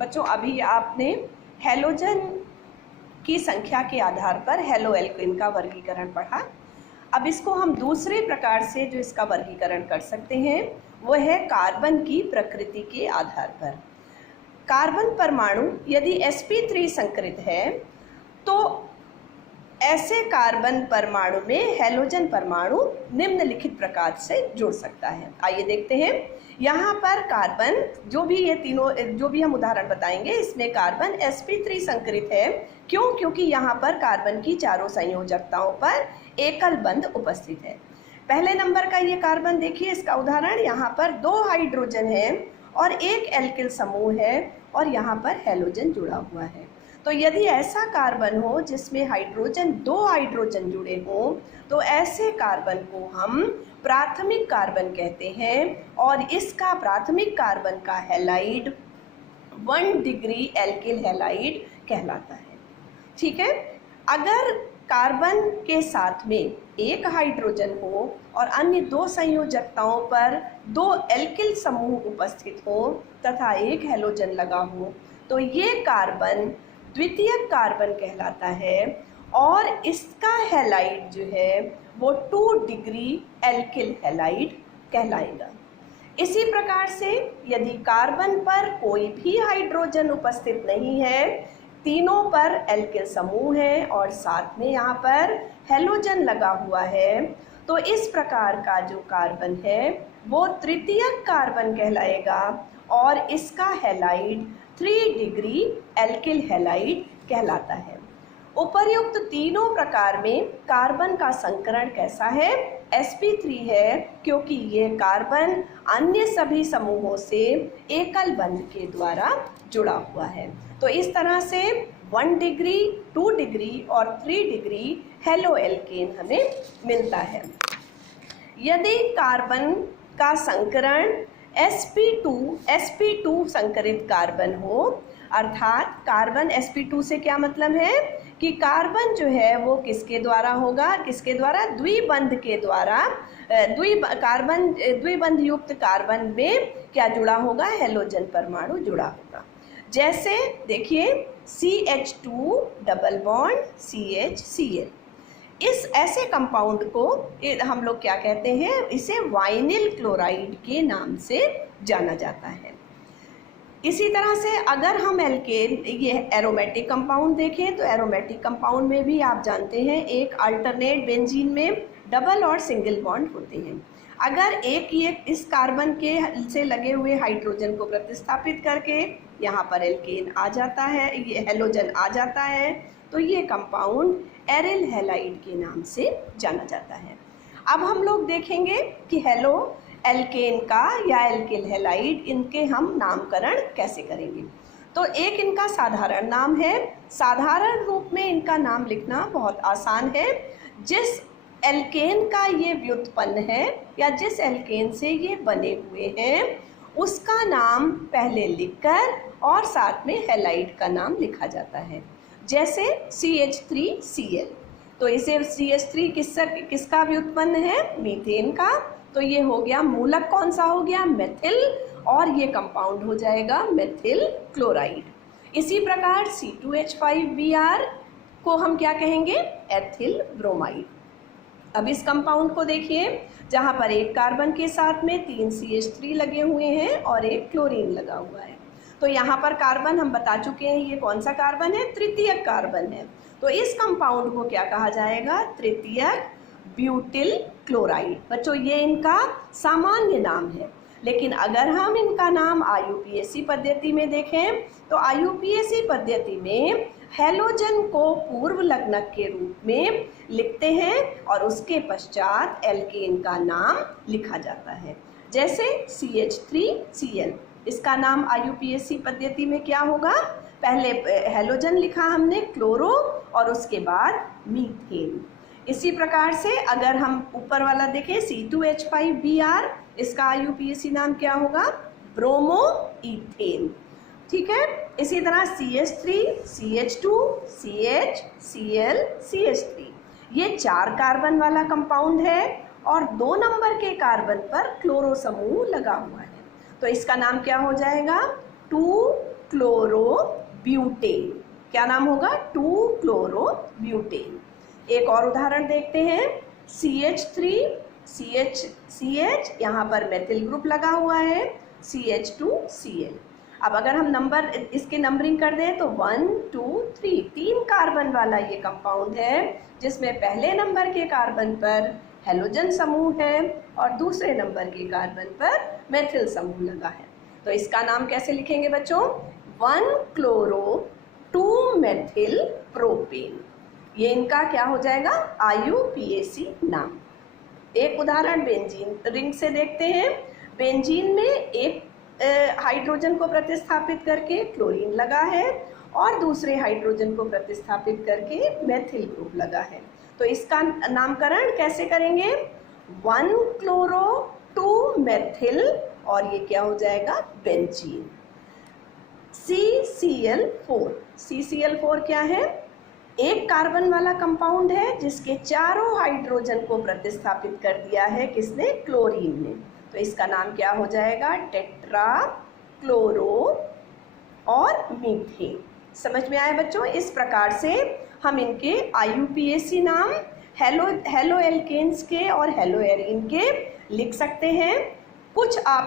बच्चों अभी आपने हैलोजन की संख्या के आधार पर हैलो एल्केन का वर्गीकरण पढ़ा। अब इसको हम दूसरे प्रकार से जो इसका वर्गीकरण कर सकते हैं वो है कार्बन की प्रकृति के आधार पर। कार्बन परमाणु यदि sp3 संकरित है तो ऐसे कार्बन परमाणु में हैलोजन परमाणु निम्नलिखित प्रकार से जुड़ सकता है। आइए देखते हैं। यहाँ पर कार्बन जो भी हम उदाहरण बताएंगे इसमें कार्बन sp3 संकरित है। क्यों? क्योंकि यहाँ पर कार्बन की चारों संयोजकताओं पर एकल बंध उपस्थित है। पहले नंबर का ये कार्बन देखिए, इसका उदाहरण यहाँ पर 2 हाइड्रोजन है और एक एल्किल समूह है और यहाँ पर हैलोजन जुड़ा हुआ है। तो यदि ऐसा कार्बन हो जिसमें दो हाइड्रोजन जुड़े हों तो ऐसे कार्बन को हम प्राथमिक कार्बन कहते हैं और इसका प्राथमिक कार्बन का हैलाइड 1 डिग्री एल्किल हैलाइड कहलाता है। ठीक है। अगर कार्बन के साथ में एक हाइड्रोजन हो और अन्य 2 संयोजकताओं पर 2 एल्किल समूह उपस्थित हो तथा एक हैलोजन लगा हो तो ये कार्बन द्वितीयक कार्बन कहलाता है और इसका हैलाइड जो है वो 2 डिग्री एल्किल हैलाइड कहलाएगा। इसी प्रकार से यदि कार्बन पर कोई भी हाइड्रोजन उपस्थित नहीं है, तीनों पर एल्किल समूह है और साथ में यहाँ पर हैलोजन लगा हुआ है, तो इस प्रकार का जो कार्बन है वो तृतीयक कार्बन कहलाएगा और इसका हैलाइड 3 डिग्री एल्किल हैलाइड कहलाता है। उपर्युक्त तीनों प्रकार में कार्बन का संकरण कैसा है? sp3 है, क्योंकि ये कार्बन अन्य सभी समूहों से एकल बंध के द्वारा जुड़ा हुआ है। तो इस तरह से 1 डिग्री, 2 डिग्री और 3 डिग्री हैलो एल्केन हमें मिलता है। यदि कार्बन का संकरण sp2 संकरित कार्बन हो, अर्थात कार्बन sp2 से क्या मतलब है कि कार्बन जो है वो किसके द्वारा होगा? किसके द्वारा? द्विबंध के द्वारा। द्विबंध युक्त कार्बन में क्या जुड़ा होगा? हैलोजन परमाणु जुड़ा होगा। जैसे देखिए CH2 डबल बॉन्ड CHCl, इस ऐसे कंपाउंड को हम लोग क्या कहते हैं? इसे वाइनिल क्लोराइड के नाम से जाना जाता है। इसी तरह से अगर हम एल्केन ये एरोमेटिक कंपाउंड देखें तो एरोमेटिक कंपाउंड में भी आप जानते हैं एक अल्टरनेट बेंजीन में डबल और सिंगल बॉन्ड होते हैं। अगर ये इस कार्बन के से लगे हुए हाइड्रोजन को प्रतिस्थापित करके यहाँ पर एल्केन आ जाता है, ये हैलोजन आ जाता है, तो ये कंपाउंड एरिल हैलाइड के नाम से जाना जाता है। अब हम लोग देखेंगे कि हैलो एल्केन का या एल्किल हैलाइड, इनके हम नामकरण कैसे करेंगे। तो एक इनका साधारण नाम है। साधारण रूप में इनका नाम लिखना बहुत आसान है। जिस एल्केन का ये व्युत्पन्न है या जिस एल्केन से ये बने हुए हैं उसका नाम पहले लिखकर और साथ में हैलाइड का नाम लिखा जाता है। जैसे CH3Cl, तो इसे CH3 किसका व्युत्पन्न है? मीथेन का। तो ये हो गया मूलक कौन सा हो गया? मेथिल, और ये कंपाउंड हो जाएगा मेथिल क्लोराइड। इसी प्रकार C2H5Br को हम क्या कहेंगे? Ethyl bromide. अब इस कंपाउंड को देखिए, जहाँ पर एक कार्बन के साथ में 3 CH3 लगे हुए हैं और एक क्लोरीन लगा हुआ है। तो यहाँ पर कार्बन हम बता चुके हैं ये कौन सा कार्बन है? तृतीयक कार्बन है। तो इस कंपाउंड को क्या कहा जाएगा? तृतीयक ब्यूटिल क्लोराइड। बच्चों ये इनका सामान्य नाम है, लेकिन अगर हम इनका नाम IUPAC पद्धति में देखें तो IUPAC पद्धति में हैलोजन को पूर्व लग्नक के रूप में लिखते हैं और उसके पश्चात एल्केन का नाम लिखा जाता है। जैसे CH3Cl, इसका नाम IUPAC पद्धति में क्या होगा? पहले हैलोजन लिखा हमने क्लोरो और उसके बाद मीथेन। इसी प्रकार से अगर हम ऊपर वाला देखें C2H5Br, इसका IUPAC नाम क्या होगा? Bromo ethane. ठीक है। इसी तरह CH3, CH2, CH, Cl, CH3, ये 4 कार्बन वाला कंपाउंड है और 2 नंबर के कार्बन पर क्लोरो समूह लगा हुआ है। तो इसका नाम क्या हो जाएगा? 2-क्लोरोब्यूटेन। क्या नाम होगा? 2-क्लोरोब्यूटेन। एक और उदाहरण देखते हैं, CH3 CH यहाँ पर मेथिल ग्रुप लगा हुआ है, CH2Cl। अब अगर हम नंबर इसकी नंबरिंग कर दें तो 1 2 3 3 कार्बन वाला ये कंपाउंड है, जिसमें पहले नंबर के कार्बन पर हेलोजन समूह है और दूसरे नंबर के कार्बन पर मेथिल समूह लगा है। तो इसका नाम कैसे लिखेंगे बच्चों? 1-क्लोरो-2-मेथिल प्रोपेन। ये इनका क्या हो जाएगा? IUPAC नाम। एक उदाहरण बेंजीन रिंग से देखते हैं। बेंजीन में एक हाइड्रोजन को प्रतिस्थापित करके क्लोरीन लगा है और दूसरे हाइड्रोजन को प्रतिस्थापित करके मेथिल ग्रुप लगा है। तो इसका नामकरण कैसे करेंगे? 1-क्लोरो-2-मेथिल और ये क्या हो जाएगा? बेंजीन। CCl4। CCl4 क्या है? एक कार्बन वाला कंपाउंड है जिसके चारों हाइड्रोजन को प्रतिस्थापित कर दिया है किसने? क्लोरीन ने। तो इसका नाम क्या हो जाएगा? टेट्रा क्लोरो और मीथेन। समझ में आया बच्चों? इस प्रकार से हम इनके IUPAC नाम हेलो एल्केन्स के और हेलो एरीन के लिख सकते हैं। कुछ आप